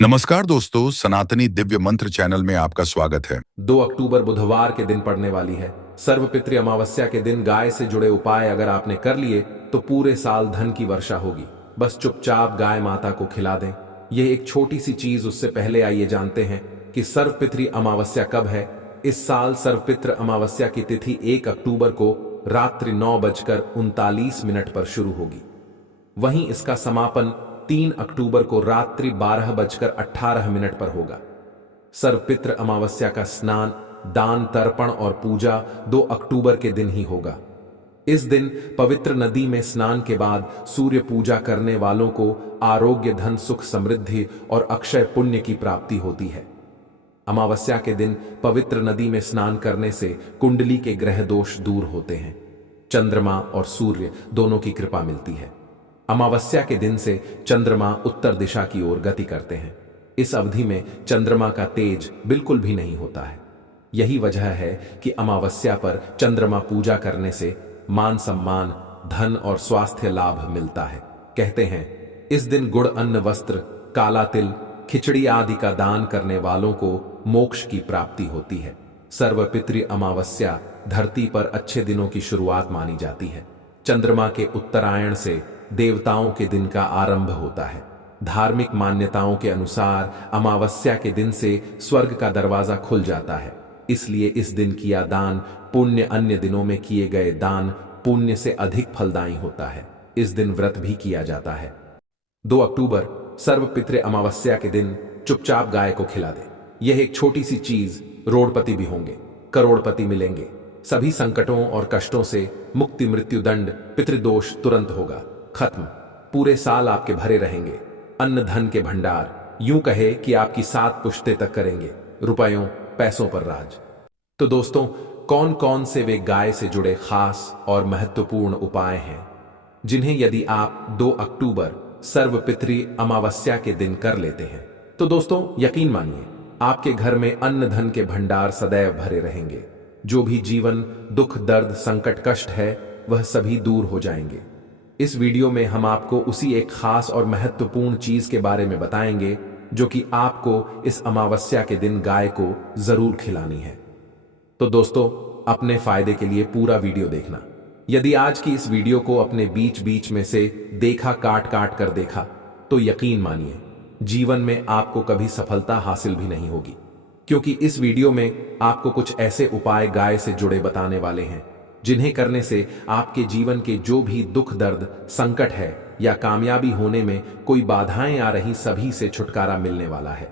नमस्कार दोस्तों, सनातनी दिव्य मंत्र चैनल में आपका स्वागत है। 2 अक्टूबर बुधवार के दिन पड़ने वाली है। सर्वपितृ अमावस्या के दिन गाय से जुड़े उपाय अगर आपने कर लिए तो पूरे साल धन की वर्षा होगी। बस चुपचाप गाय माता को खिला दें। यह एक छोटी सी चीज, उससे पहले आइए जानते हैं कि सर्वपितृ अमावस्या कब है। इस साल सर्वपितृ अमावस्या की तिथि 1 अक्टूबर को रात्रि 9:39 पर शुरू होगी। वहीं इसका समापन 3 अक्टूबर को रात्रि 12:18 पर होगा। सर्वपितृ अमावस्या का स्नान, दान, तर्पण और पूजा 2 अक्टूबर के दिन ही होगा। इस दिन पवित्र नदी में स्नान के बाद सूर्य पूजा करने वालों को आरोग्य, धन, सुख, समृद्धि और अक्षय पुण्य की प्राप्ति होती है। अमावस्या के दिन पवित्र नदी में स्नान करने से कुंडली के ग्रह दोष दूर होते हैं। चंद्रमा और सूर्य दोनों की कृपा मिलती है। अमावस्या के दिन से चंद्रमा उत्तर दिशा की ओर गति करते हैं। इस अवधि में चंद्रमा का तेज बिल्कुल भी नहीं होता है। यही वजह है कि अमावस्या पर चंद्रमा पूजा करने से मान सम्मान, धन और स्वास्थ्य लाभ मिलता है। कहते हैं इस दिन गुड़, अन्न, वस्त्र, काला तिल, खिचड़ी आदि का दान करने वालों को मोक्ष की प्राप्ति होती है। सर्वपितृ अमावस्या धरती पर अच्छे दिनों की शुरुआत मानी जाती है। चंद्रमा के उत्तरायण से देवताओं के दिन का आरंभ होता है। धार्मिक मान्यताओं के अनुसार अमावस्या के दिन से स्वर्ग का दरवाजा खुल जाता है। इसलिए इस दिन किया दान पुण्य अन्य दिनों में किए गए दान पुण्य से अधिक फलदायी होता है। इस दिन व्रत भी किया जाता है। 2 अक्टूबर सर्वपितृ अमावस्या के दिन चुपचाप गाय को खिला दे। यह एक छोटी सी चीज, रोड़पति भी होंगे, करोड़पति मिलेंगे। सभी संकटों और कष्टों से मुक्ति, मृत्यु दंड, पितृदोष तुरंत होगा खत्म। पूरे साल आपके भरे रहेंगे अन्न धन के भंडार। यूं कहे कि आपकी 7 पुश्ते तक करेंगे रुपयों पैसों पर राज। तो दोस्तों, कौन कौन से वे गाय से जुड़े खास और महत्वपूर्ण उपाय हैं जिन्हें यदि आप 2 अक्टूबर सर्वपितृ अमावस्या के दिन कर लेते हैं तो दोस्तों यकीन मानिए आपके घर में अन्न धन के भंडार सदैव भरे रहेंगे। जो भी जीवन दुख, दर्द, संकट, कष्ट है वह सभी दूर हो जाएंगे। इस वीडियो में हम आपको उसी एक खास और महत्वपूर्ण चीज के बारे में बताएंगे जो कि आपको इस अमावस्या के दिन गाय को जरूर खिलानी है। तो दोस्तों, अपने फायदे के लिए पूरा वीडियो देखना। यदि आज की इस वीडियो को अपने बीच बीच में से देखा, काट काट कर देखा, तो यकीन मानिए जीवन में आपको कभी सफलता हासिल भी नहीं होगी। क्योंकि इस वीडियो में आपको कुछ ऐसे उपाय गाय से जुड़े बताने वाले हैं जिन्हें करने से आपके जीवन के जो भी दुख, दर्द, संकट है या कामयाबी होने में कोई बाधाएं आ रही, सभी से छुटकारा मिलने वाला है।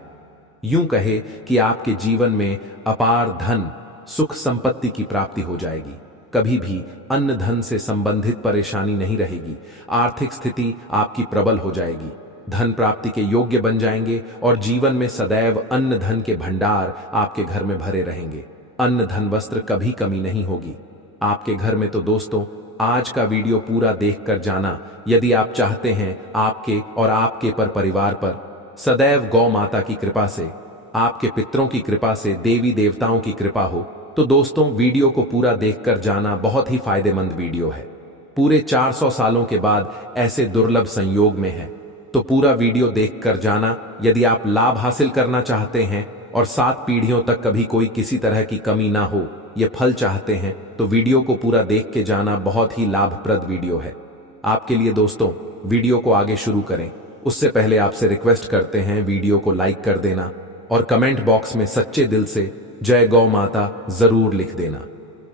यूं कहे कि आपके जीवन में अपार धन, सुख, संपत्ति की प्राप्ति हो जाएगी। कभी भी अन्न धन से संबंधित परेशानी नहीं रहेगी। आर्थिक स्थिति आपकी प्रबल हो जाएगी। धन प्राप्ति के योग्य बन जाएंगे और जीवन में सदैव अन्न धन के भंडार आपके घर में भरे रहेंगे। अन्न धन वस्त्र कभी कमी नहीं होगी आपके घर में। तो दोस्तों, आज का वीडियो पूरा देखकर जाना। यदि आप चाहते हैं आपके और आपके परिवार पर सदैव गौ माता की कृपा से, आपके पितरों की कृपा से, देवी देवताओं की कृपा हो, तो दोस्तों वीडियो को पूरा देखकर जाना। बहुत ही फायदेमंद वीडियो है। पूरे 400 सालों के बाद ऐसे दुर्लभ संयोग में है, तो पूरा वीडियो देखकर जाना। यदि आप लाभ हासिल करना चाहते हैं और 7 पीढ़ियों तक कभी कोई किसी तरह की कमी ना हो, ये फल चाहते हैं, तो वीडियो को पूरा देख के जाना। बहुत ही लाभप्रद वीडियो है आपके लिए। दोस्तों, वीडियो को आगे शुरू करें उससे पहले आपसे रिक्वेस्ट करते हैं वीडियो को लाइक कर देना और कमेंट बॉक्स में सच्चे दिल से जय गौ माता जरूर लिख देना,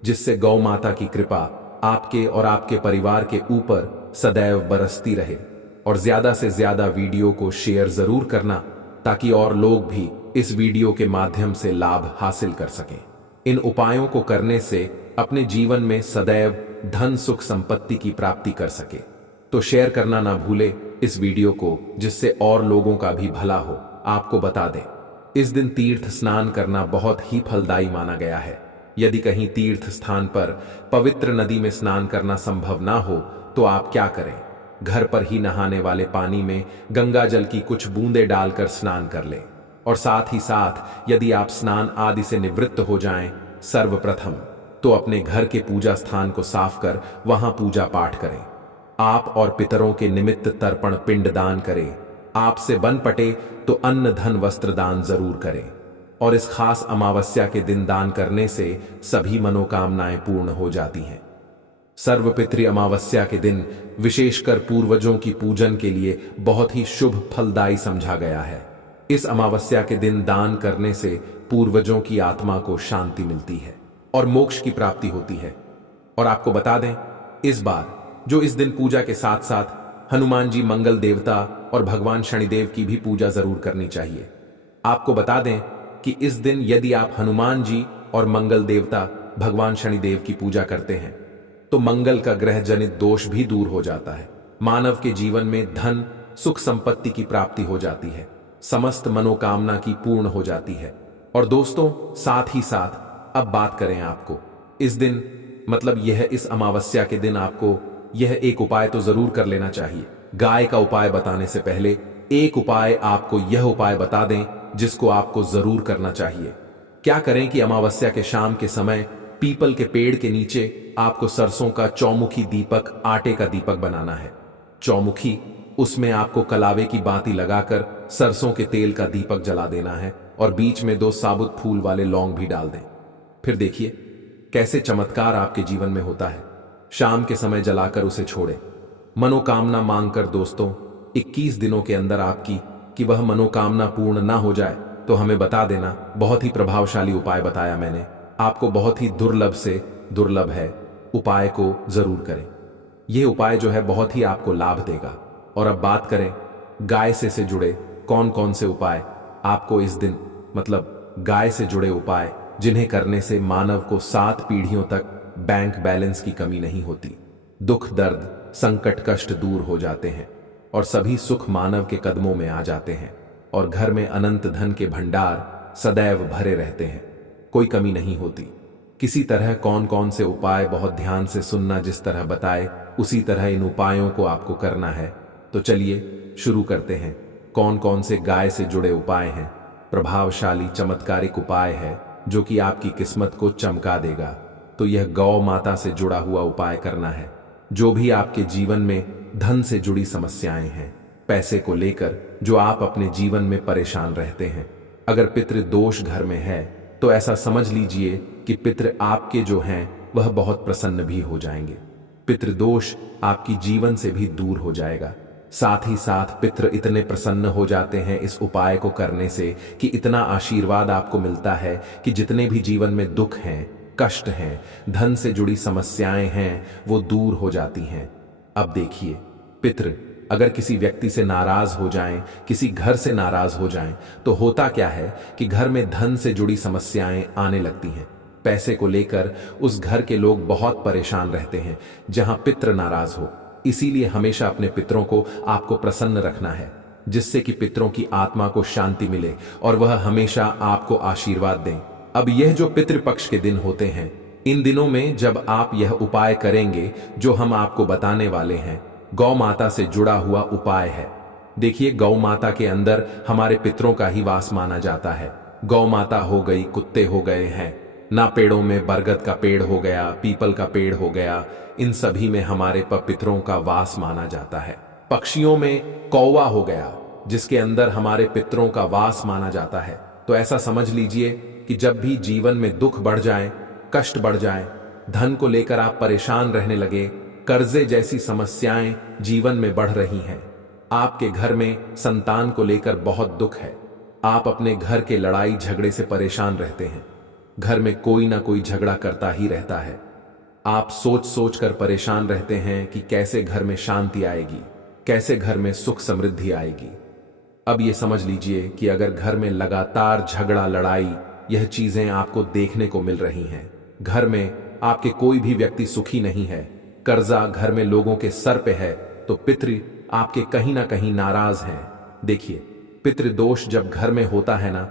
जिससे गौ माता की कृपा आपके और आपके परिवार के ऊपर सदैव बरसती रहे। और ज्यादा से ज्यादा वीडियो को शेयर जरूर करना ताकि और लोग भी इस वीडियो के माध्यम से लाभ हासिल कर सकें। इन उपायों को करने से अपने जीवन में सदैव धन, सुख, संपत्ति की प्राप्ति कर सके। तो शेयर करना ना भूले इस वीडियो को, जिससे और लोगों का भी भला हो। आपको बता दें, इस दिन तीर्थ स्नान करना बहुत ही फलदायी माना गया है। यदि कहीं तीर्थ स्थान पर पवित्र नदी में स्नान करना संभव ना हो तो आप क्या करें, घर पर ही नहाने वाले पानी में गंगा जल की कुछ बूंदें डालकर स्नान कर लें। और साथ ही साथ यदि आप स्नान आदि से निवृत्त हो जाएं, सर्वप्रथम तो अपने घर के पूजा स्थान को साफ कर वहां पूजा पाठ करें। आप और पितरों के निमित्त तर्पण पिंड दान करें। आपसे बन पटे तो अन्न धन वस्त्र दान जरूर करें। और इस खास अमावस्या के दिन दान करने से सभी मनोकामनाएं पूर्ण हो जाती हैं। सर्वपितृ अमावस्या के दिन विशेषकर पूर्वजों की पूजन के लिए बहुत ही शुभ फलदायी समझा गया है। इस अमावस्या के दिन दान करने से पूर्वजों की आत्मा को शांति मिलती है और मोक्ष की प्राप्ति होती है। और आपको बता दें, इस बार जो इस दिन पूजा के साथ साथ हनुमान जी, मंगल देवता और भगवान शनिदेव की भी पूजा जरूर करनी चाहिए। आपको बता दें कि इस दिन यदि आप हनुमान जी और मंगल देवता भगवान शनिदेव की पूजा करते हैं तो मंगल का ग्रह जनित दोष भी दूर हो जाता है। मानव के जीवन में धन, सुख, संपत्ति की प्राप्ति हो जाती है, समस्त मनोकामना की पूर्ण हो जाती है। और दोस्तों, साथ ही साथ अब बात करें आपको इस दिन, मतलब यह इस अमावस्या के दिन आपको यह एक उपाय तो जरूर कर लेना चाहिए। गाय का उपाय बताने से पहले एक उपाय आपको यह उपाय बता दें जिसको आपको जरूर करना चाहिए। क्या करें कि अमावस्या के शाम के समय पीपल के पेड़ के नीचे आपको सरसों का चौमुखी दीपक, आटे का दीपक बनाना है। चौमुखी, उसमें आपको कलावे की बाती लगाकर सरसों के तेल का दीपक जला देना है और बीच में 2 साबुत फूल वाले लौंग भी डाल दें। फिर देखिए कैसे चमत्कार आपके जीवन में होता है। शाम के समय जलाकर उसे छोड़ें। मनोकामना मांगकर दोस्तों 21 दिनों के अंदर आपकी कि वह मनोकामना पूर्ण ना हो जाए तो हमें बता देना। बहुत ही प्रभावशाली उपाय बताया मैंने आपको, बहुत ही दुर्लभ से दुर्लभ है। उपाय को जरूर करें। यह उपाय जो है बहुत ही आपको लाभ देगा। और अब बात करें गाय से जुड़े कौन कौन से उपाय आपको इस दिन, मतलब गाय से जुड़े उपाय जिन्हें करने से मानव को 7 पीढ़ियों तक बैंक बैलेंस की कमी नहीं होती, दुख, दर्द, संकट, कष्ट दूर हो जाते हैं और सभी सुख मानव के कदमों में आ जाते हैं और घर में अनंत धन के भंडार सदैव भरे रहते हैं, कोई कमी नहीं होती। किसी तरह कौन कौन से उपाय बहुत ध्यान से सुनना, जिस तरह बताए उसी तरह इन उपायों को आपको करना है। तो चलिए शुरू करते हैं। कौन कौन से गाय से जुड़े उपाय हैं। प्रभावशाली चमत्कारिक उपाय है जो कि आपकी किस्मत को चमका देगा। तो यह गौ माता से जुड़ा हुआ उपाय करना है। जो भी आपके जीवन में धन से जुड़ी समस्याएं हैं, पैसे को लेकर जो आप अपने जीवन में परेशान रहते हैं, अगर पितृ दोष घर में है तो ऐसा समझ लीजिए कि पितृ आपके जो हैं वह बहुत प्रसन्न भी हो जाएंगे। पितृ दोष आपकी जीवन से भी दूर हो जाएगा। साथ ही साथ पितृ इतने प्रसन्न हो जाते हैं इस उपाय को करने से कि इतना आशीर्वाद आपको मिलता है कि जितने भी जीवन में दुख हैं, कष्ट हैं, धन से जुड़ी समस्याएं हैं, वो दूर हो जाती हैं। अब देखिए, पितृ अगर किसी व्यक्ति से नाराज हो जाएं, किसी घर से नाराज हो जाएं, तो होता क्या है कि घर में धन से जुड़ी समस्याएं आने लगती हैं। पैसे को लेकर उस घर के लोग बहुत परेशान रहते हैं जहां पितृ नाराज हो। इसीलिए हमेशा अपने पितरों को आपको प्रसन्न रखना है, जिससे कि पितरों की आत्मा को शांति मिले और वह हमेशा आपको आशीर्वाद दें। अब यह जो पितृपक्ष के दिन होते हैं, इन दिनों में जब आप यह उपाय करेंगे जो हम आपको बताने वाले हैं, गौ माता से जुड़ा हुआ उपाय है। देखिए, गौ माता के अंदर हमारे पितरों का ही वास माना जाता है। गौ माता हो गई, कुत्ते हो गए हैं ना, पेड़ों में बरगद का पेड़ हो गया, पीपल का पेड़ हो गया, इन सभी में हमारे पितरों का वास माना जाता है। पक्षियों में कौवा हो गया, जिसके अंदर हमारे पितरों का वास माना जाता है। तो ऐसा समझ लीजिए कि जब भी जीवन में दुख बढ़ जाए, कष्ट बढ़ जाए, धन को लेकर आप परेशान रहने लगे, कर्जे जैसी समस्याएं जीवन में बढ़ रही हैं, आपके घर में संतान को लेकर बहुत दुख है, आप अपने घर के लड़ाई झगड़े से परेशान रहते हैं, घर में कोई ना कोई झगड़ा करता ही रहता है, आप सोच सोच कर परेशान रहते हैं कि कैसे घर में शांति आएगी, कैसे घर में सुख समृद्धि आएगी। अब ये समझ लीजिए कि अगर घर में लगातार झगड़ा, लड़ाई, यह चीजें आपको देखने को मिल रही हैं, घर में आपके कोई भी व्यक्ति सुखी नहीं है, कर्जा घर में लोगों के सर पे है, तो पितृ आपके कहीं ना कहीं नाराज हैं। देखिए, पितृदोष जब घर में होता है ना,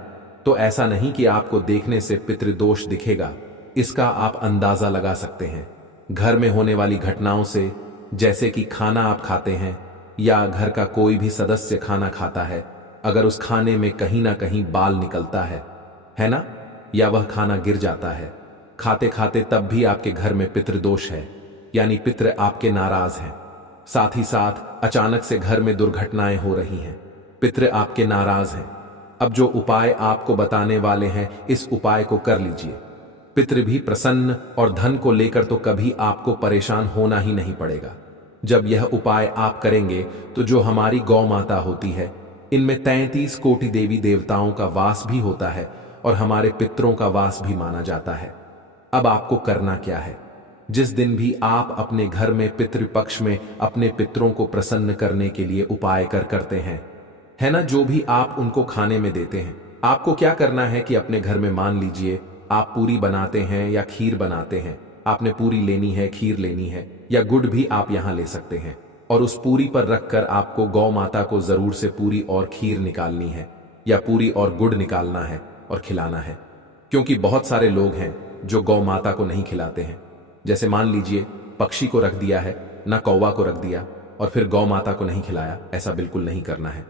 तो ऐसा नहीं कि आपको देखने से पितृदोष दिखेगा, इसका आप अंदाजा लगा सकते हैं घर में होने वाली घटनाओं से। जैसे कि खाना आप खाते हैं या घर का कोई भी सदस्य खाना खाता है, अगर उस खाने में कहीं ना कहीं बाल निकलता है ना, या वह खाना गिर जाता है खाते खाते, तब भी आपके घर में पितृदोष है, यानी पितृ आपके नाराज हैं। साथ ही साथ अचानक से घर में दुर्घटनाएं हो रही हैं, पितृ आपके नाराज हैं। अब जो उपाय आपको बताने वाले हैं, इस उपाय को कर लीजिए। पितृ भी प्रसन्न और धन को लेकर तो कभी आपको परेशान होना ही नहीं पड़ेगा। जब यह उपाय आप करेंगे तो जो हमारी गौ माता होती है, इनमें 33 कोटि देवी देवताओं का वास भी होता है और हमारे पितरों का वास भी माना जाता है। अब आपको करना क्या है? जिस दिन भी आप अपने घर में पितृपक्ष में अपने पितरों को प्रसन्न करने के लिए उपाय करते हैं, है ना, जो भी आप उनको खाने में देते हैं, आपको क्या करना है कि अपने घर में मान लीजिए आप पूरी बनाते हैं या खीर बनाते हैं, आपने पूरी लेनी है, खीर लेनी है, या गुड़ भी आप यहां ले सकते हैं, और उस पूरी पर रखकर आपको गौ माता को जरूर से पूरी और खीर निकालनी है या पूरी और गुड़ निकालना है और खिलाना है। क्योंकि बहुत सारे लोग हैं जो गौ माता को नहीं खिलाते हैं। जैसे मान लीजिए पक्षी को रख दिया है, ना कौवा को रख दिया, और फिर गौ माता को नहीं खिलाया। ऐसा बिल्कुल नहीं करना है।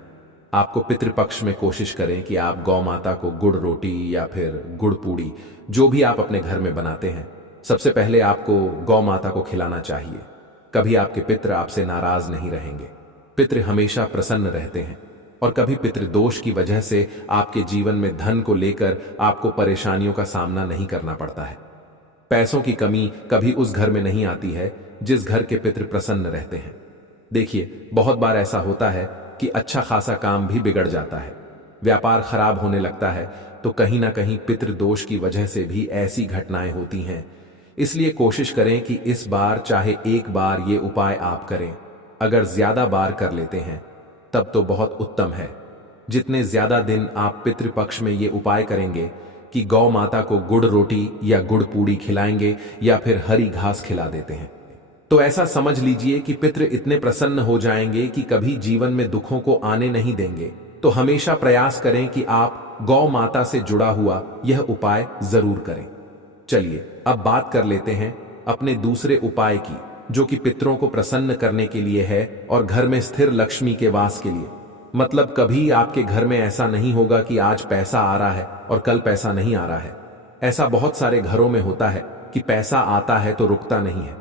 आपको पितृपक्ष में कोशिश करें कि आप गौ माता को गुड़ रोटी या फिर गुड़ पूड़ी, जो भी आप अपने घर में बनाते हैं, सबसे पहले आपको गौ माता को खिलाना चाहिए। कभी आपके पितृ आपसे नाराज नहीं रहेंगे। पितृ हमेशा प्रसन्न रहते हैं और कभी पितृदोष की वजह से आपके जीवन में धन को लेकर आपको परेशानियों का सामना नहीं करना पड़ता है। पैसों की कमी कभी उस घर में नहीं आती है जिस घर के पितृ प्रसन्न रहते हैं। देखिए, बहुत बार ऐसा होता है कि अच्छा खासा काम भी बिगड़ जाता है, व्यापार खराब होने लगता है, तो कहीं ना कहीं पितृदोष की वजह से भी ऐसी घटनाएं होती हैं। इसलिए कोशिश करें कि इस बार चाहे एक बार ये उपाय आप करें, अगर ज्यादा बार कर लेते हैं तब तो बहुत उत्तम है। जितने ज्यादा दिन आप पितृपक्ष में ये उपाय करेंगे कि गौ माता को गुड़ रोटी या गुड़ पूड़ी खिलाएंगे या फिर हरी घास खिला देते हैं, तो ऐसा समझ लीजिए कि पितृ इतने प्रसन्न हो जाएंगे कि कभी जीवन में दुखों को आने नहीं देंगे। तो हमेशा प्रयास करें कि आप गौ माता से जुड़ा हुआ यह उपाय जरूर करें। चलिए अब बात कर लेते हैं अपने दूसरे उपाय की, जो कि पितरों को प्रसन्न करने के लिए है और घर में स्थिर लक्ष्मी के वास के लिए। मतलब कभी आपके घर में ऐसा नहीं होगा कि आज पैसा आ रहा है और कल पैसा नहीं आ रहा है। ऐसा बहुत सारे घरों में होता है कि पैसा आता है तो रुकता नहीं है,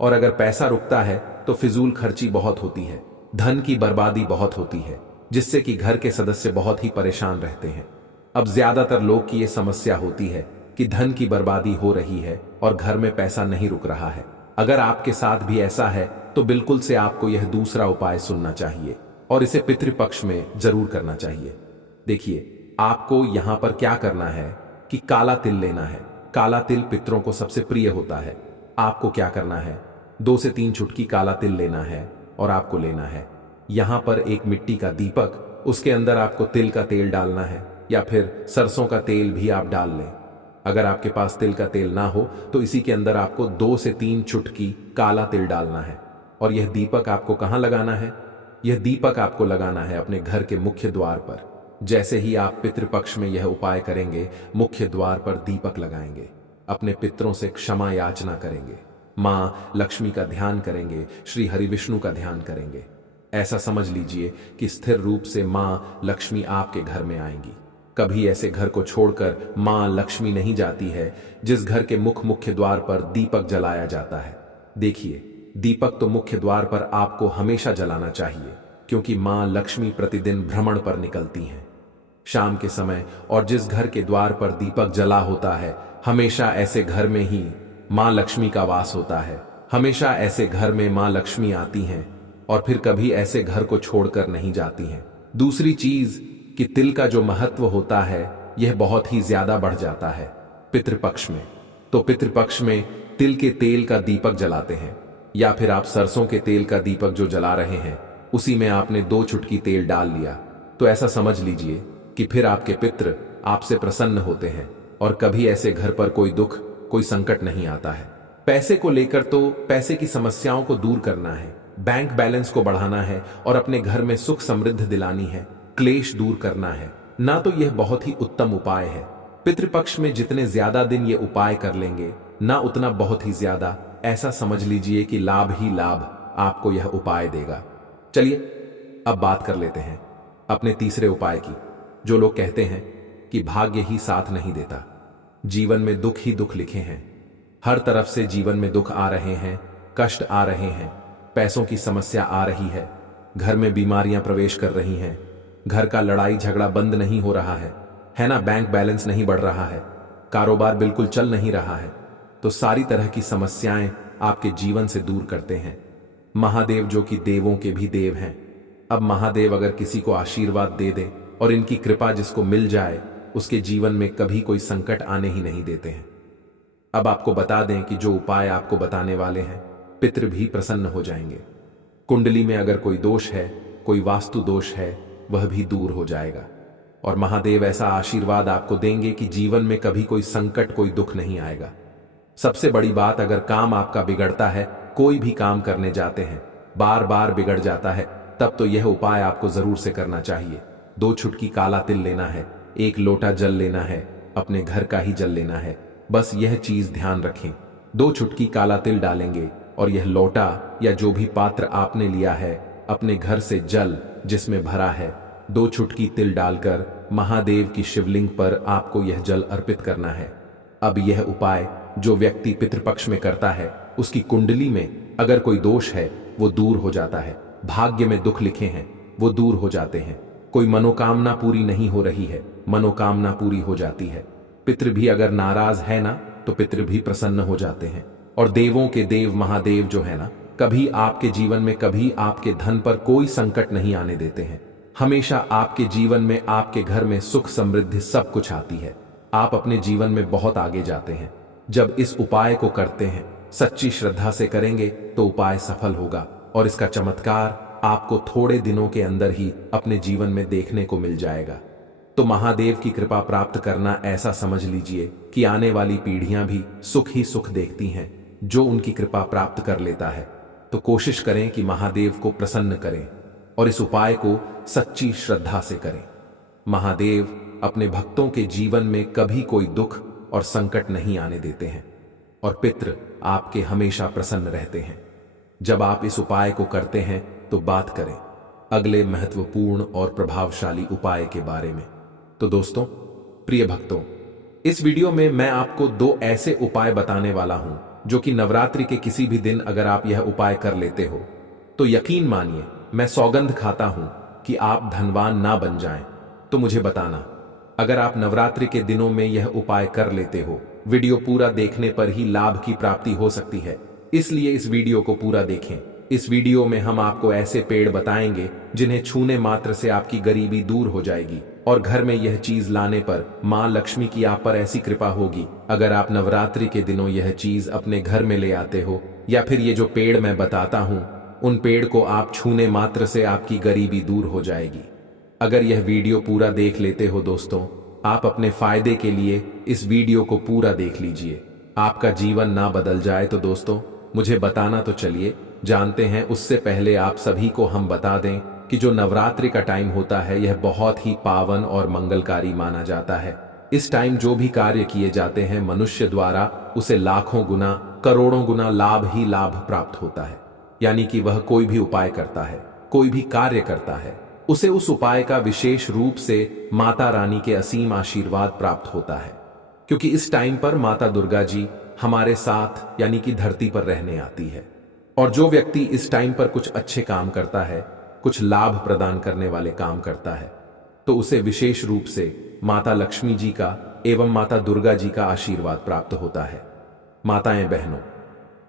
और अगर पैसा रुकता है तो फिजूल खर्ची बहुत होती है, धन की बर्बादी बहुत होती है, जिससे कि घर के सदस्य बहुत ही परेशान रहते हैं। अब ज्यादातर लोग की ये समस्या होती है कि धन की बर्बादी हो रही है और घर में पैसा नहीं रुक रहा है। अगर आपके साथ भी ऐसा है तो बिल्कुल से आपको यह दूसरा उपाय सुनना चाहिए और इसे पितृपक्ष में जरूर करना चाहिए। देखिए, आपको यहां पर क्या करना है कि काला तिल लेना है। काला तिल पितरों को सबसे प्रिय होता है। आपको क्या करना है, 2 से 3 चुटकी काला तिल लेना है और आपको लेना है यहां पर एक मिट्टी का दीपक, उसके अंदर आपको तिल का तेल डालना है या फिर सरसों का तेल भी आप डाल लें। अगर आपके पास तिल का तेल ना हो तो इसी के अंदर आपको 2 से 3 चुटकी काला तिल डालना है। और यह दीपक आपको कहां लगाना है? यह दीपक आपको लगाना है अपने घर के मुख्य द्वार पर। जैसे ही आप पितृपक्ष में यह उपाय करेंगे, मुख्य द्वार पर दीपक लगाएंगे, अपने पितरों से क्षमा याचना करेंगे, माँ लक्ष्मी का ध्यान करेंगे, श्री हरिविष्णु का ध्यान करेंगे। ऐसा समझ लीजिए कि स्थिर रूप से माँ लक्ष्मी आपके घर में आएंगी। कभी ऐसे घर को छोड़कर माँ लक्ष्मी नहीं जाती है जिस घर के मुख्य द्वार पर दीपक जलाया जाता है। देखिए, दीपक तो मुख्य द्वार पर आपको हमेशा जलाना चाहिए, क्योंकि माँ लक्ष्मी प्रतिदिन भ्रमण पर निकलती हैं शाम के समय, और जिस घर के द्वार पर दीपक जला होता है, हमेशा ऐसे घर में ही माँ लक्ष्मी का वास होता है। हमेशा ऐसे घर में माँ लक्ष्मी आती हैं और फिर कभी ऐसे घर को छोड़कर नहीं जाती हैं। दूसरी चीज कि तिल का जो महत्व होता है यह बहुत ही ज्यादा बढ़ जाता है पितृपक्ष में। तो पितृपक्ष में तिल के तेल का दीपक जलाते हैं, या फिर आप सरसों के तेल का दीपक जो जला रहे हैं उसी में आपने 2 चुटकी तेल डाल लिया, तो ऐसा समझ लीजिए कि फिर आपके पितृ आपसे प्रसन्न होते हैं और कभी ऐसे घर पर कोई दुख, कोई संकट नहीं आता है। पैसे को लेकर तो पैसे की समस्याओं को दूर करना है, बैंक बैलेंस को बढ़ाना है और अपने घर में सुख समृद्धि दिलानी है, क्लेश दूर करना है ना, तो यह बहुत ही उत्तम उपाय है। पितृपक्ष में जितने ज्यादा दिन ये उपाय कर लेंगे ना, उतना बहुत ही ज्यादा, ऐसा समझ लीजिए कि लाभ ही लाभ आपको यह उपाय देगा। चलिए अब बात कर लेते हैं अपने तीसरे उपाय की। जो लोग कहते हैं कि भाग्य ही साथ नहीं देता, जीवन में दुख ही दुख लिखे हैं, हर तरफ से जीवन में दुख आ रहे हैं, कष्ट आ रहे हैं, पैसों की समस्या आ रही है, घर में बीमारियां प्रवेश कर रही हैं, घर का लड़ाई झगड़ा बंद नहीं हो रहा है ना, बैंक बैलेंस नहीं बढ़ रहा है, कारोबार बिल्कुल चल नहीं रहा है, तो सारी तरह की समस्याएं आपके जीवन से दूर करते हैं महादेव, जो कि देवों के भी देव हैं। अब महादेव अगर किसी को आशीर्वाद दे दे और इनकी कृपा जिसको मिल जाए, उसके जीवन में कभी कोई संकट आने ही नहीं देते हैं। अब आपको बता दें कि जो उपाय आपको बताने वाले हैं, पितृ भी प्रसन्न हो जाएंगे। कुंडली में अगर कोई दोष है, कोई वास्तु दोष है, वह भी दूर हो जाएगा और महादेव ऐसा आशीर्वाद आपको देंगे कि जीवन में कभी कोई संकट, कोई दुख नहीं आएगा। सबसे बड़ी बात, अगर काम आपका बिगड़ता है, कोई भी काम करने जाते हैं बार बार बिगड़ जाता है, तब तो यह उपाय आपको जरूर से करना चाहिए। 2 चुटकी काला तिल लेना है, 1 लोटा जल लेना है, अपने घर का ही जल लेना है। बस यह चीज ध्यान रखें, 2 चुटकी काला तिल डालेंगे और यह लोटा या जो भी पात्र आपने लिया है, अपने घर से जल जिसमें भरा है, 2 चुटकी तिल डालकर महादेव की शिवलिंग पर आपको यह जल अर्पित करना है। अब यह उपाय जो व्यक्ति पितृपक्ष में करता है, उसकी कुंडली में अगर कोई दोष है वो दूर हो जाता है, भाग्य में दुख लिखे हैं वो दूर हो जाते हैं, कोई मनोकामना पूरी नहीं हो रही है, मनोकामना पूरी हो जाती है। पितृ भी अगर नाराज है ना, तो पितृ भी प्रसन्न हो जाते हैं। और देवों के देव महादेव जो है ना, कभी आपके जीवन में, कभी आपके धन पर कोई संकट नहीं आने देते हैं। हमेशा आपके जीवन में, आपके घर में सुख समृद्धि सब कुछ आती है। आप अपने जीवन में बहुत आगे जाते हैं। जब इस उपाय को करते हैं, सच्ची श्रद्धा से करेंगे, तो उपाय सफल होगा और इसका चमत्कार आपको थोड़े दिनों के अंदर ही अपने जीवन में देखने को मिल जाएगा। तो महादेव की कृपा प्राप्त करना ऐसा समझ लीजिए कि आने वाली पीढ़ियां भी सुख ही सुख देखती हैं जो उनकी कृपा प्राप्त कर लेता है। तो कोशिश करें कि महादेव को प्रसन्न करें और इस उपाय को सच्ची श्रद्धा से करें। महादेव अपने भक्तों के जीवन में कभी कोई दुख और संकट नहीं आने देते हैं और पितृ आपके हमेशा प्रसन्न रहते हैं। जब आप इस उपाय को करते हैं तो बात करें अगले महत्वपूर्ण और प्रभावशाली उपाय के बारे में। तो दोस्तों, प्रिय भक्तों, इस वीडियो में मैं आपको 2 ऐसे उपाय बताने वाला हूं जो कि नवरात्रि के किसी भी दिन अगर आप यह उपाय कर लेते हो तो यकीन मानिए, मैं सौगंध खाता हूं कि आप धनवान ना बन जाएं। तो मुझे बताना, अगर आप नवरात्रि के दिनों में यह उपाय कर लेते हो, वीडियो पूरा देखने पर ही लाभ की प्राप्ति हो सकती है, इसलिए इस वीडियो को पूरा देखें। इस वीडियो में हम आपको ऐसे पेड़ बताएंगे जिन्हें छूने मात्र से आपकी गरीबी दूर हो जाएगी और घर में यह चीज लाने पर मां लक्ष्मी की आप पर ऐसी कृपा होगी। अगर आप नवरात्रि के दिनों यह चीज अपने घर में ले आते हो या फिर ये जो पेड़ मैं बताता हूं, उन पेड़ को आप छूने मात्र से आपकी गरीबी दूर हो जाएगी। अगर यह वीडियो पूरा देख लेते हो दोस्तों, आप अपने फायदे के लिए इस वीडियो को पूरा देख लीजिए। आपका जीवन ना बदल जाए तो दोस्तों मुझे बताना, तो चलिए जानते हैं। उससे पहले आप सभी को हम बता दें कि जो नवरात्रि का टाइम होता है, यह बहुत ही पावन और मंगलकारी माना जाता है। इस टाइम जो भी कार्य किए जाते हैं मनुष्य द्वारा, उसे लाखों गुना, करोड़ों गुना लाभ ही लाभ प्राप्त होता है। यानी कि वह कोई भी उपाय करता है, कोई भी कार्य करता है, उसे उस उपाय का विशेष रूप से माता रानी के असीम आशीर्वाद प्राप्त होता है, क्योंकि इस टाइम पर माता दुर्गा जी हमारे साथ यानी कि धरती पर रहने आती है। और जो व्यक्ति इस टाइम पर कुछ अच्छे काम करता है, कुछ लाभ प्रदान करने वाले काम करता है, तो उसे विशेष रूप से माता लक्ष्मी जी का एवं माता दुर्गा जी का आशीर्वाद प्राप्त होता है। माताएं बहनों,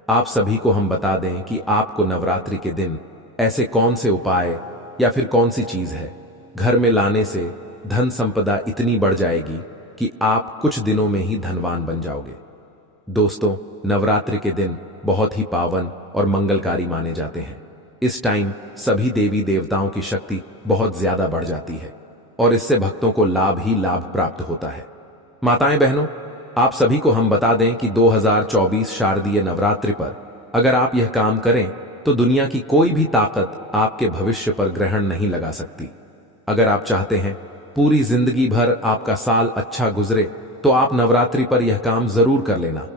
आप सभी को हम बता दें कि आपको नवरात्रि के दिन ऐसे कौन से उपाय या फिर कौन सी चीज है घर में लाने से धन संपदा इतनी बढ़ जाएगी कि आप कुछ दिनों में ही धनवान बन जाओगे। दोस्तों, नवरात्रि के दिन बहुत ही पावन और मंगलकारी माने जाते हैं। इस टाइम सभी देवी देवताओं की शक्ति बहुत ज्यादा बढ़ जाती है और इससे भक्तों को लाभ ही लाभ प्राप्त होता है। माताएं बहनों, आप सभी को हम बता दें कि 2024 शारदीय नवरात्रि पर अगर आप यह काम करें तो दुनिया की कोई भी ताकत आपके भविष्य पर ग्रहण नहीं लगा सकती। अगर आप चाहते हैं पूरी जिंदगी भर आपका साल अच्छा गुजरे, तो आप नवरात्रि पर यह काम जरूर कर लेना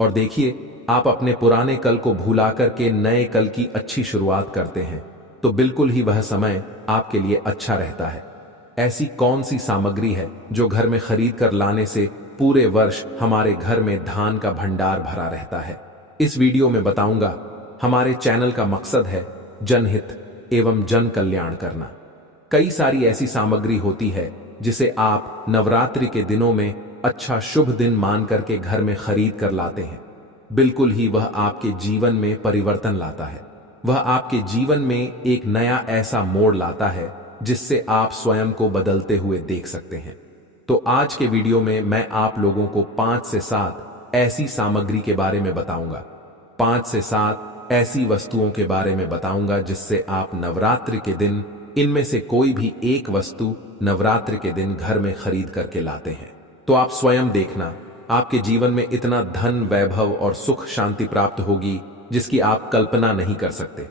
और देखिए, आप अपने पुराने कल को भुला करके नए कल की अच्छी शुरुआत करते हैं तो बिल्कुल ही वह समय आपके लिए अच्छा रहता है। ऐसी कौन सी सामग्री है जो घर में खरीद कर लाने से पूरे वर्ष हमारे घर में धान का भंडार भरा रहता है? इस वीडियो में बताऊंगा। हमारे चैनल का मकसद है जनहित एवं जन कल्याण करना। कई सारी ऐसी सामग्री होती है जिसे आप नवरात्रि के दिनों में अच्छा शुभ दिन मान करके घर में खरीद कर लाते हैं। बिल्कुल ही वह आपके जीवन में परिवर्तन लाता है। वह आपके जीवन में एक नया ऐसा मोड़ लाता है जिससे आप स्वयं को बदलते हुए देख सकते हैं। तो आज के वीडियो में मैं आप लोगों को 5 से 7 ऐसी सामग्री के बारे में बताऊंगा। 5 से 7 ऐसी वस्तुओं के बारे में बताऊंगा जिससे आप नवरात्रि के दिन इनमें से कोई भी एक वस्तु नवरात्रि के दिन घर में खरीद करके लाते हैं तो आप स्वयं देखना, आपके जीवन में इतना धन, वैभव और सुख शांति प्राप्त होगी जिसकी आप कल्पना नहीं कर सकते।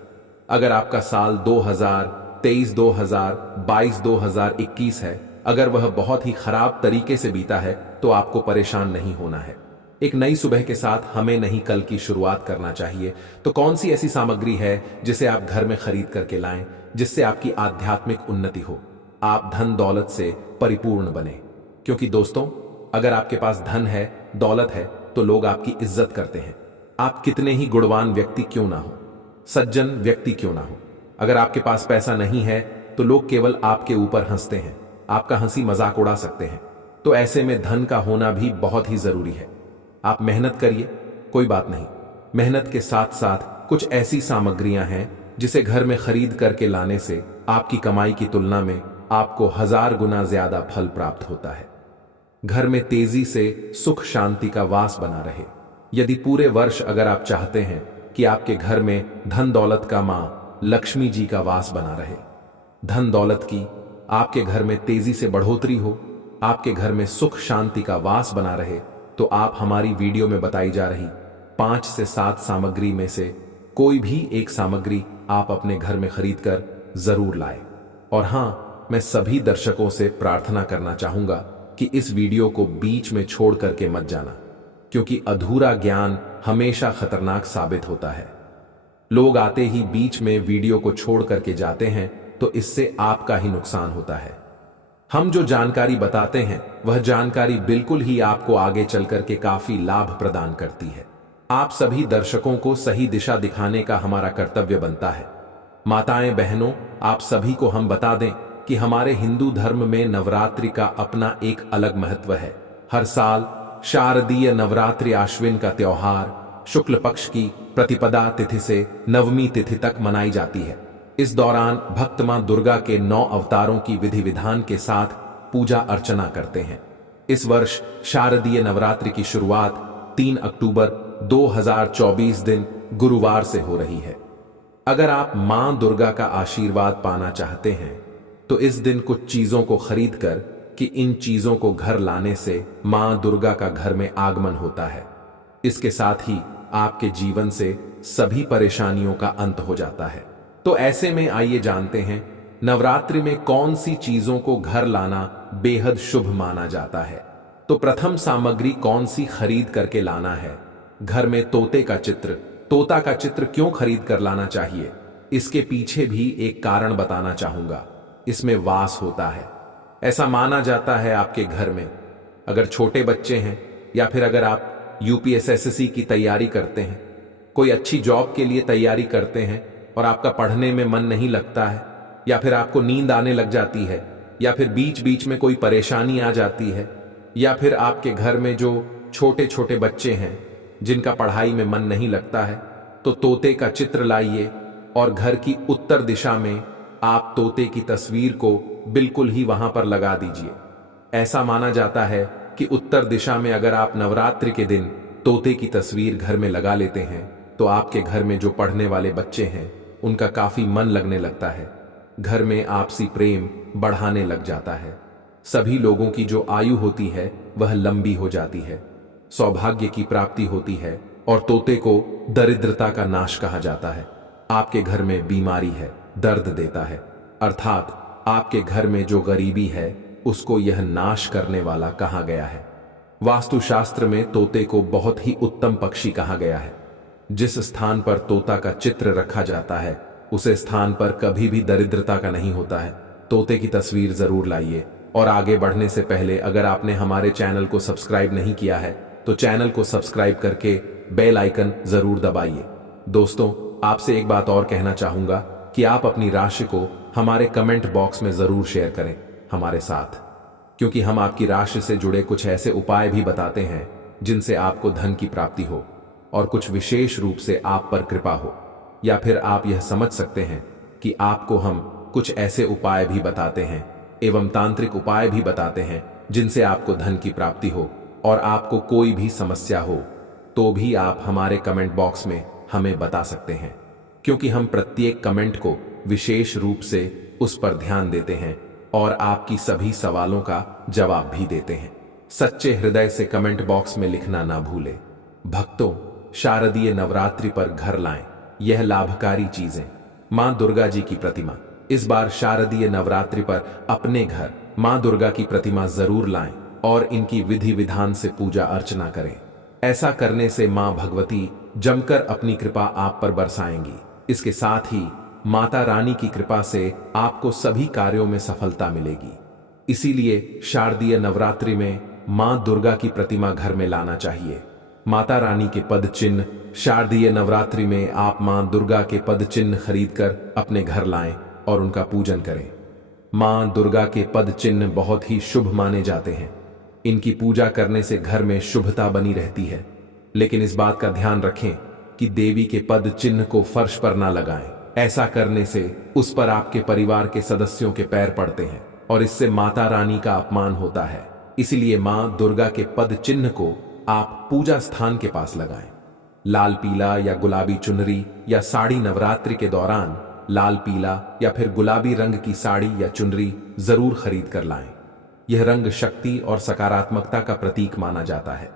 अगर आपका साल 2023, 2022, 2021 है, अगर वह बहुत ही खराब तरीके से बीता है तो आपको परेशान नहीं होना है। एक नई सुबह के साथ हमें नहीं कल की शुरुआत करना चाहिए। तो कौन सी ऐसी सामग्री है जिसे आप घर में खरीद करके लाएं जिससे आपकी आध्यात्मिक उन्नति हो, आप धन दौलत से परिपूर्ण बने। क्योंकि दोस्तों, अगर आपके पास धन है, दौलत है तो लोग आपकी इज्जत करते हैं। आप कितने ही गुणवान व्यक्ति क्यों ना हो, सज्जन व्यक्ति क्यों ना हो, अगर आपके पास पैसा नहीं है तो लोग केवल आपके ऊपर हंसते हैं, आपका हंसी मजाक उड़ा सकते हैं। तो ऐसे में धन का होना भी बहुत ही जरूरी है। आप मेहनत करिए, कोई बात नहीं। मेहनत के साथ साथ कुछ ऐसी सामग्रियां हैं जिसे घर में खरीद करके लाने से आपकी कमाई की तुलना में आपको 1000 गुना ज्यादा फल प्राप्त होता है। घर में तेजी से सुख शांति का वास बना रहे। यदि पूरे वर्ष अगर आप चाहते हैं कि आपके घर में धन दौलत का मां लक्ष्मी जी का वास बना रहे, धन दौलत की आपके घर में तेजी से बढ़ोतरी हो, आपके घर में सुख शांति का वास बना रहे, तो आप हमारी वीडियो में बताई जा रही 5 से 7 सामग्री में से कोई भी एक सामग्री आप अपने घर में खरीद कर जरूर लाए। और हां, मैं सभी दर्शकों से प्रार्थना करना चाहूंगा कि इस वीडियो को बीच में छोड़ करके मत जाना, क्योंकि अधूरा ज्ञान हमेशा खतरनाक साबित होता है। लोग आते ही बीच में वीडियो को छोड़ करके जाते हैं तो इससे आपका ही नुकसान होता है। हम जो जानकारी बताते हैं वह जानकारी बिल्कुल ही आपको आगे चल करके काफी लाभ प्रदान करती है। आप सभी दर्शकों को सही दिशा दिखाने का हमारा कर्तव्य बनता है। माताएं, बहनों, आप सभी को हम बता दें कि हमारे हिंदू धर्म में नवरात्रि का अपना एक अलग महत्व है। हर साल शारदीय नवरात्रि आश्विन का त्योहार शुक्ल पक्ष की प्रतिपदा तिथि से नवमी तिथि तक मनाई जाती है। इस दौरान भक्त मां दुर्गा के 9 अवतारों की विधि विधान के साथ पूजा अर्चना करते हैं। इस वर्ष शारदीय नवरात्रि की शुरुआत 3 अक्टूबर 2024 दिन गुरुवार से हो रही है। अगर आप मां दुर्गा का आशीर्वाद पाना चाहते हैं तो इस दिन कुछ चीजों को खरीद कर कि इन चीजों को घर लाने से मां दुर्गा का घर में आगमन होता है। इसके साथ ही आपके जीवन से सभी परेशानियों का अंत हो जाता है। तो ऐसे में आइए जानते हैं नवरात्रि में कौन सी चीजों को घर लाना बेहद शुभ माना जाता है। तो प्रथम सामग्री कौन सी खरीद करके लाना है? घर में तोते का चित्र, तोता का चित्र क्यों खरीद कर लाना चाहिए, इसके पीछे भी एक कारण बताना चाहूंगा। इसमें वास होता है। ऐसा माना जाता है आपके घर में अगर छोटे बच्चे हैं या फिर अगर आप यूपीएसएससी की तैयारी करते हैं, कोई अच्छी जॉब के लिए तैयारी करते हैं और आपका पढ़ने में मन नहीं लगता है, या फिर आपको नींद आने लग जाती है, या फिर बीच बीच में कोई परेशानी आ जाती है, या फिर आपके घर में जो छोटे छोटे बच्चे हैं जिनका पढ़ाई में मन नहीं लगता है, तो तोते का चित्र लाइए और घर की उत्तर दिशा में आप तोते की तस्वीर को बिल्कुल ही वहां पर लगा दीजिए। ऐसा माना जाता है कि उत्तर दिशा में अगर आप नवरात्रि के दिन तोते की तस्वीर घर में लगा लेते हैं तो आपके घर में जो पढ़ने वाले बच्चे हैं उनका काफी मन लगने लगता है। घर में आपसी प्रेम बढ़ाने लग जाता है। सभी लोगों की जो आयु होती है वह लंबी हो जाती है, सौभाग्य की प्राप्ति होती है और तोते को दरिद्रता का नाश कहा जाता है। आपके घर में बीमारी है, दर्द देता है, अर्थात आपके घर में जो गरीबी है उसको यह नाश करने वाला कहा गया है। वास्तुशास्त्र में तोते को बहुत ही उत्तम पक्षी कहा गया है। जिस स्थान पर तोता का चित्र रखा जाता है उस स्थान पर कभी भी दरिद्रता का नहीं होता है। तोते की तस्वीर जरूर लाइए। और आगे बढ़ने से पहले अगर आपने हमारे चैनल को सब्सक्राइब नहीं किया है तो चैनल को सब्सक्राइब करके बेल आइकन जरूर दबाइए। दोस्तों, आपसे एक बात और कहना चाहूंगा कि आप अपनी राशि को हमारे कमेंट बॉक्स में जरूर शेयर करें हमारे साथ, क्योंकि हम आपकी राशि से जुड़े कुछ ऐसे उपाय भी बताते हैं जिनसे आपको धन की प्राप्ति हो और कुछ विशेष रूप से आप पर कृपा हो। या फिर आप यह समझ सकते हैं कि आपको हम कुछ ऐसे उपाय भी बताते हैं एवं तांत्रिक उपाय भी बताते हैं जिनसे आपको धन की प्राप्ति हो और आपको कोई भी समस्या हो तो भी आप हमारे कमेंट बॉक्स में हमें बता सकते हैं, क्योंकि हम प्रत्येक कमेंट को विशेष रूप से उस पर ध्यान देते हैं और आपकी सभी सवालों का जवाब भी देते हैं। सच्चे हृदय से कमेंट बॉक्स में लिखना ना भूलें। भक्तों, शारदीय नवरात्रि पर घर लाएं यह लाभकारी चीजें। मां दुर्गा जी की प्रतिमा। इस बार शारदीय नवरात्रि पर अपने घर मां दुर्गा की प्रतिमा जरूर लाएं और इनकी विधि विधान से पूजा अर्चना करें। ऐसा करने से मां भगवती जमकर अपनी कृपा आप पर बरसाएंगी। इसके साथ ही माता रानी की कृपा से आपको सभी कार्यों में सफलता मिलेगी। इसीलिए शारदीय नवरात्रि में मां दुर्गा की प्रतिमा घर में लाना चाहिए। माता रानी के पद चिन्ह। शारदीय नवरात्रि में आप मां दुर्गा के पद चिन्ह खरीदकर अपने घर लाएं और उनका पूजन करें। मां दुर्गा के पद चिन्ह बहुत ही शुभ माने जाते हैं। इनकी पूजा करने से घर में शुभता बनी रहती है। लेकिन इस बात का ध्यान रखें कि देवी के पद चिन्ह को फर्श पर ना लगाएं। ऐसा करने से उस पर आपके परिवार के सदस्यों के पैर पड़ते हैं और इससे माता रानी का अपमान होता है। इसलिए मां दुर्गा के पद चिन्ह को आप पूजा स्थान के पास लगाएं। लाल पीला या गुलाबी चुनरी या साड़ी। नवरात्रि के दौरान लाल पीला या फिर गुलाबी रंग की साड़ी या चुनरी जरूर खरीद कर लाएं। यह रंग शक्ति और सकारात्मकता का प्रतीक माना जाता है।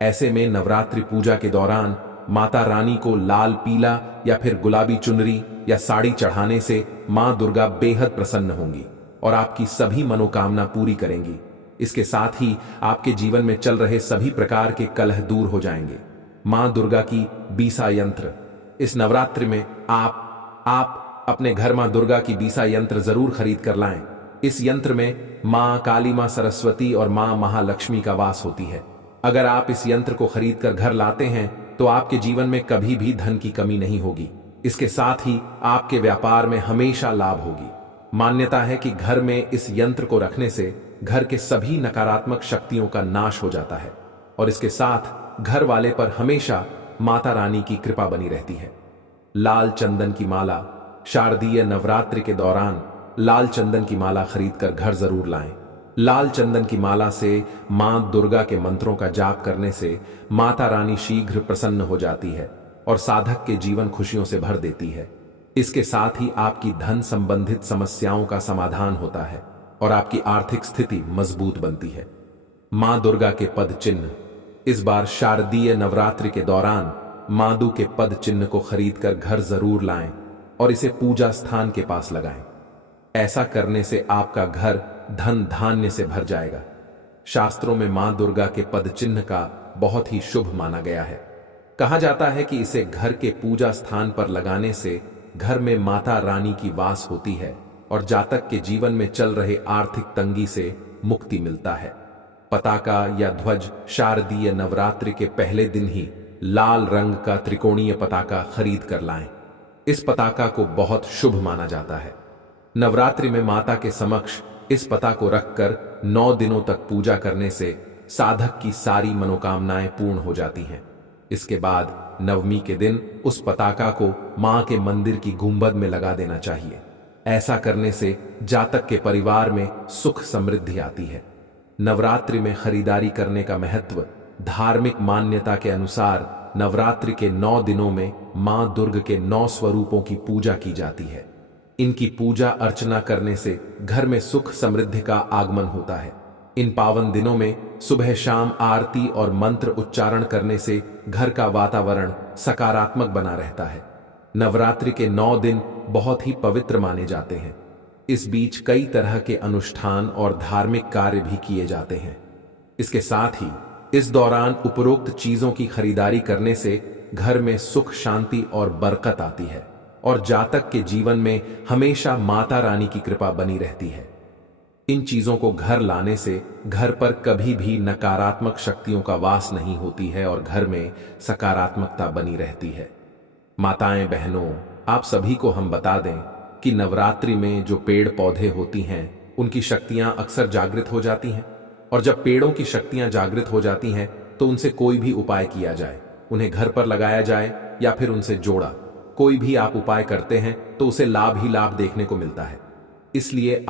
ऐसे में नवरात्रि पूजा के दौरान माता रानी को लाल पीला या फिर गुलाबी चुनरी या साड़ी चढ़ाने से मां दुर्गा बेहद प्रसन्न होंगी और आपकी सभी मनोकामना पूरी करेंगी। इसके साथ ही आपके जीवन में चल रहे सभी प्रकार के कलह दूर हो जाएंगे। मां दुर्गा की बीसा यंत्र। इस नवरात्रि में आप अपने घर मां दुर्गा की बीसा यंत्र जरूर खरीद कर लाएं। इस यंत्र में मां काली, मां सरस्वती और मां महालक्ष्मी का वास होती है। अगर आप इस यंत्र को खरीद कर घर लाते हैं तो आपके जीवन में कभी भी धन की कमी नहीं होगी। इसके साथ ही आपके व्यापार में हमेशा लाभ होगी। मान्यता है कि घर में इस यंत्र को रखने से घर के सभी नकारात्मक शक्तियों का नाश हो जाता है और इसके साथ घर वाले पर हमेशा माता रानी की कृपा बनी रहती है। लाल चंदन की माला। शारदीय नवरात्रि के दौरान लाल चंदन की माला खरीदकर घर जरूर लाएं। लाल चंदन की माला से मां दुर्गा के मंत्रों का जाप करने से माता रानी शीघ्र प्रसन्न हो जाती है और साधक के जीवन खुशियों से भर देती है। इसके साथ ही आपकी धन संबंधित समस्याओं का समाधान होता है और आपकी आर्थिक स्थिति मजबूत बनती है। मां दुर्गा के पद चिन्ह। इस बार शारदीय नवरात्रि के दौरान मादू के पद चिन्ह को खरीदकर घर जरूर लाएं और इसे पूजा स्थान के पास लगाएं। ऐसा करने से आपका घर धन धान्य से भर जाएगा। शास्त्रों में मां दुर्गा के पद चिन्ह का बहुत ही शुभ माना गया है। कहा जाता है कि इसे घर के पूजा स्थान पर लगाने से घर में माता रानी की वास होती है और जातक के जीवन में चल रहे आर्थिक तंगी से मुक्ति मिलता है। पताका या ध्वज। शारदीय नवरात्रि के पहले दिन ही लाल रंग का त्रिकोणीय पताका खरीद कर लाएं। इस पताका को बहुत शुभ माना जाता है। नवरात्रि में माता के समक्ष इस पता को रखकर 9 दिनों तक पूजा करने से साधक की सारी मनोकामनाएं पूर्ण हो जाती हैं। इसके बाद नवमी के दिन उस पताका को मां के मंदिर की गुंबद में लगा देना चाहिए। ऐसा करने से जातक के परिवार में सुख समृद्धि आती है। नवरात्रि में खरीदारी करने का महत्व। धार्मिक मान्यता के अनुसार नवरात्रि के 9 दिनों में मां दुर्ग के 9 स्वरूपों की पूजा की जाती है। इनकी पूजा अर्चना करने से घर में सुख समृद्धि का आगमन होता है। इन पावन दिनों में सुबह शाम आरती और मंत्र उच्चारण करने से घर का वातावरण सकारात्मक बना रहता है। नवरात्रि के 9 दिन बहुत ही पवित्र माने जाते हैं। इस बीच कई तरह के अनुष्ठान और धार्मिक कार्य भी किए जाते हैं। इसके साथ ही इस दौरान उपरोक्त चीजों की खरीदारी करने से घर में सुख, शांति और बरकत आती है और जातक के जीवन में हमेशा माता रानी की कृपा बनी रहती है। इन चीजों को घर लाने से घर पर कभी भी नकारात्मक शक्तियों का वास नहीं होती है और घर में सकारात्मकता बनी रहती है। माताएं, बहनों, आप सभी को हम बता दें कि नवरात्रि में जो पेड़ पौधे होती हैं उनकी शक्तियां अक्सर जागृत हो जाती हैं, और जब पेड़ों की शक्तियां जागृत हो जाती हैं तो उनसे कोई भी उपाय किया जाए, उन्हें घर पर लगाया जाए या फिर उनसे जोड़ा, कोई भी आप उपाय करते हैं तो उसे लाभ ही लाभ देखने को मिलता है। इसलिए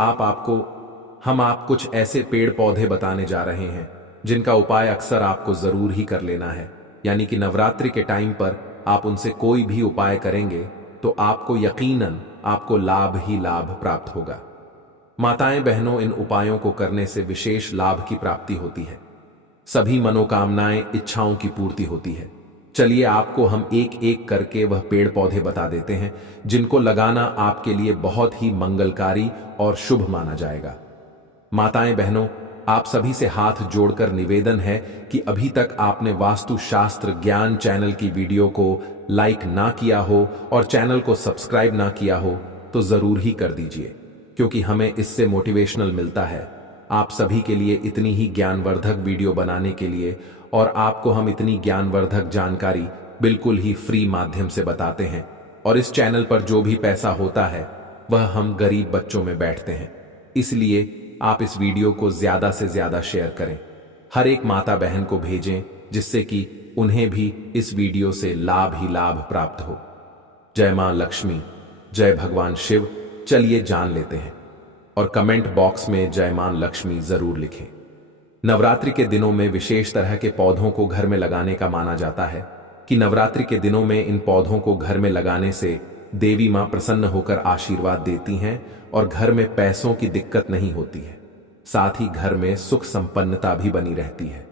हम आप कुछ ऐसे पेड़ पौधे बताने जा रहे हैं जिनका उपाय अक्सर आपको जरूर ही कर लेना है, यानी कि नवरात्रि के टाइम पर आप उनसे कोई भी उपाय करेंगे तो आपको यकीनन आपको लाभ ही लाभ प्राप्त होगा। माताएं बहनों, इन उपायों को करने से विशेष लाभ की प्राप्ति होती है, सभी मनोकामनाएं इच्छाओं की पूर्ति होती है। चलिए आपको हम एक एक करके वह पेड़ पौधे बता देते हैं जिनको लगाना आपके लिए बहुत ही मंगलकारी और शुभ माना जाएगा। माताएं बहनों, आप सभी से हाथ जोड़कर निवेदन है कि अभी तक आपने वास्तु शास्त्र ज्ञान चैनल की वीडियो को लाइक ना किया हो और चैनल को सब्सक्राइब ना किया हो तो जरूर ही कर दीजिए, क्योंकि हमें इससे मोटिवेशनल मिलता है आप सभी के लिए इतनी ही ज्ञानवर्धक वीडियो बनाने के लिए, और आपको हम इतनी ज्ञानवर्धक जानकारी बिल्कुल ही फ्री माध्यम से बताते हैं। और इस चैनल पर जो भी पैसा होता है वह हम गरीब बच्चों में बैठते हैं, इसलिए आप इस वीडियो को ज्यादा से ज्यादा शेयर करें, हर एक माता बहन को भेजें जिससे कि उन्हें भी इस वीडियो से लाभ ही लाभ प्राप्त हो। जय मां लक्ष्मी, जय भगवान शिव। चलिए जान लेते हैं, और कमेंट बॉक्स में जय मां लक्ष्मी जरूर लिखें। नवरात्रि के दिनों में विशेष तरह के पौधों को घर में लगाने का माना जाता है कि नवरात्रि के दिनों में इन पौधों को घर में लगाने से देवी मां प्रसन्न होकर आशीर्वाद देती हैं और घर में पैसों की दिक्कत नहीं होती है, साथ ही घर में सुख संपन्नता भी बनी रहती है।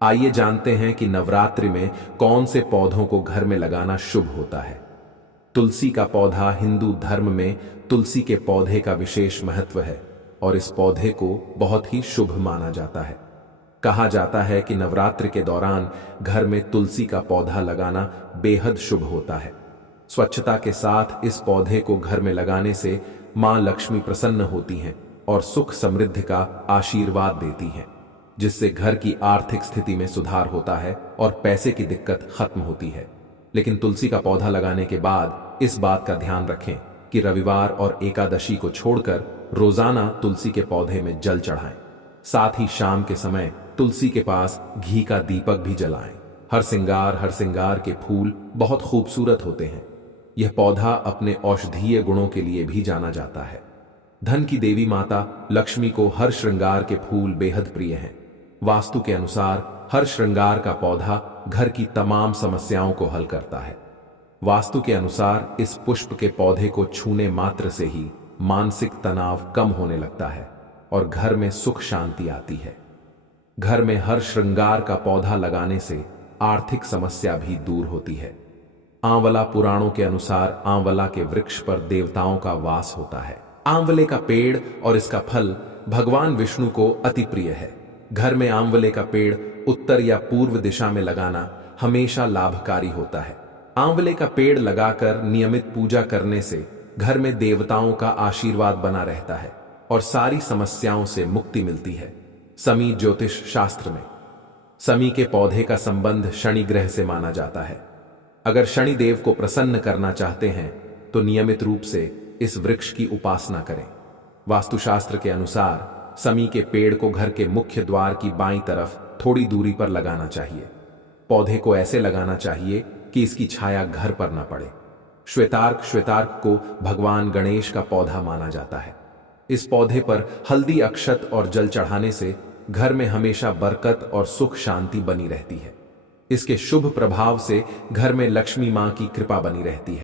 आइए जानते हैं कि नवरात्रि में कौन से पौधों को घर में लगाना शुभ होता है। तुलसी का पौधा, हिंदू धर्म में तुलसी के पौधे का विशेष महत्व है और इस पौधे को बहुत ही शुभ माना जाता है। कहा जाता है कि नवरात्रि के दौरान घर में तुलसी का पौधा लगाना बेहद शुभ होता है। स्वच्छता के साथ इस पौधे को घर में लगाने से मां लक्ष्मी प्रसन्न होती हैं और सुख समृद्धि का आशीर्वाद देती हैं, जिससे घर की आर्थिक स्थिति में सुधार होता है और पैसे की दिक्कत खत्म होती है। लेकिन तुलसी का पौधा लगाने के बाद इस बात का ध्यान रखें कि रविवार और एकादशी को छोड़कर रोजाना तुलसी के पौधे में जल चढ़ाएं। साथ ही शाम के समय तुलसी के पास घी का दीपक भी जलाएं। हर सिंगार के फूल बहुत खूबसूरत होते हैं। यह पौधा अपने औषधीय गुणों के लिए भी जाना जाता है। धन की देवी माता लक्ष्मी को हर श्रृंगार के फूल बेहद प्रिय हैं। वास्तु के अनुसार हर श्रृंगार का पौधा घर की तमाम समस्याओं को हल करता है। वास्तु के अनुसार इस पुष्प के पौधे को छूने मात्र से ही मानसिक तनाव कम होने लगता है और घर में सुख शांति आती है। घर में हर श्रृंगार का पौधा लगाने से आर्थिक समस्या भी दूर होती है। आंवला पुराणों के अनुसार आंवला के वृक्ष पर देवताओं का वास होता है। आंवले का पेड़ और इसका फल भगवान विष्णु को अति प्रिय है। घर में आंवले का पेड़ उत्तर या पूर्व दिशा में लगाना हमेशा लाभकारी होता है। आंवले का पेड़ लगाकर नियमित पूजा करने से घर में देवताओं का आशीर्वाद बना रहता है और सारी समस्याओं से मुक्ति मिलती है। समी ज्योतिष शास्त्र में समी के पौधे का संबंध शनि ग्रह से माना जाता है। अगर शनि देव को प्रसन्न करना चाहते हैं तो नियमित रूप से इस वृक्ष की उपासना करें। वास्तुशास्त्र के अनुसार समी के पेड़ को घर के मुख्य द्वार की बाईं तरफ थोड़ी दूरी पर लगाना चाहिए। पौधे को ऐसे लगाना चाहिए कि इसकी छाया घर पर न पड़े। श्वेतार्क को भगवान गणेश का पौधा माना जाता है। इस पौधे पर हल्दी अक्षत और जल चढ़ाने से घर में हमेशा बरकत और सुख शांति बनी रहती है। इसके शुभ प्रभाव से घर में लक्ष्मी मां की कृपा बनी रहती है।